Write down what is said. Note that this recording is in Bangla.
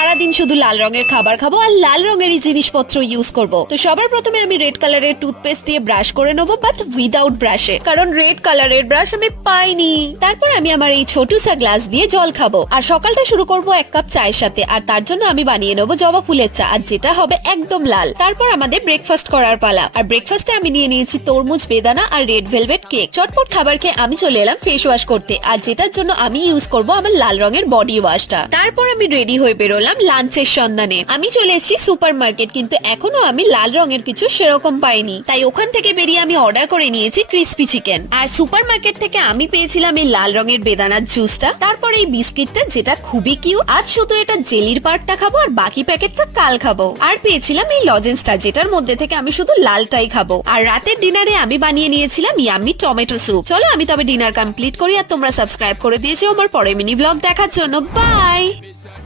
সারাদিন শুধু লাল রঙের খাবার খাবো আর লাল রঙেরই জিনিসপত্র ইউজ করব। তো সবার প্রথমে আমি রেড কালারের টুথপেস্ট দিয়ে ব্রাশ করে নেবো, বাট উইদাউট ব্রাশে, কারণ রেড কালারের ব্রাশ আমি পাইনি। তারপর আমি আমার এই ছোট সা গ্লাস দিয়ে জল খাবো, আর সকালটা শুরু করব 1 কাপ চায়ের সাথে। আর তার জন্য আমি বানিয়ে নেবো জবা ফুলের চা, আর যেটা হবে একদম লাল। তারপর আমাদের ব্রেকফাস্ট করার পালা, আর ব্রেকফাস্টে আমি নিয়ে নিয়েছি তরমুজ, বেদানা আর রেড ভেলভেট কেক। চটপট খাবার খেয়ে আমি চলে এলাম ফেস ওয়াশ করতে, আর যেটার জন্য আমি ইউজ করব আমার লাল রঙের বডি ওয়াশটা। তারপর আমি রেডি হয়ে বেরোলাম লাঞ্চের সন্ধানে। আমি চলে এসেছি সুপার মার্কেট, কিন্তু এখনো আমি লাল রঙের কিছু সেরকম পাইনি। তাই ওখান থেকে বেরিয়ে আমি অর্ডার করে নিয়েছি ক্রিস্পি চিকেন। আর সুপার মার্কেট থেকে আমি পেয়েছিলাম এই লাল রঙের বেদানার জুসটা, তারপর এই বিস্কিটটা যেটা খুবই কিউট। আজ শুধু এটা জেলির পার্টটা খাবো আর বাকি প্যাকেটটা কাল খাবো। আর পেয়েছিলাম এই লজেন্সটা, যেটার মধ্যে থেকে আমি শুধু লালটাই খাবো। আর রাতের ডিনারে আমি বানিয়ে নিয়েছিলাম ইয়াম্মি টমেটো স্যুপ। চলো আমি তবে ডিনার কমপ্লিট করি, আর তোমরা সাবস্ক্রাইব করে দিয়েছো আমার পরের মিনি ব্লগ দেখার জন্য। বাই।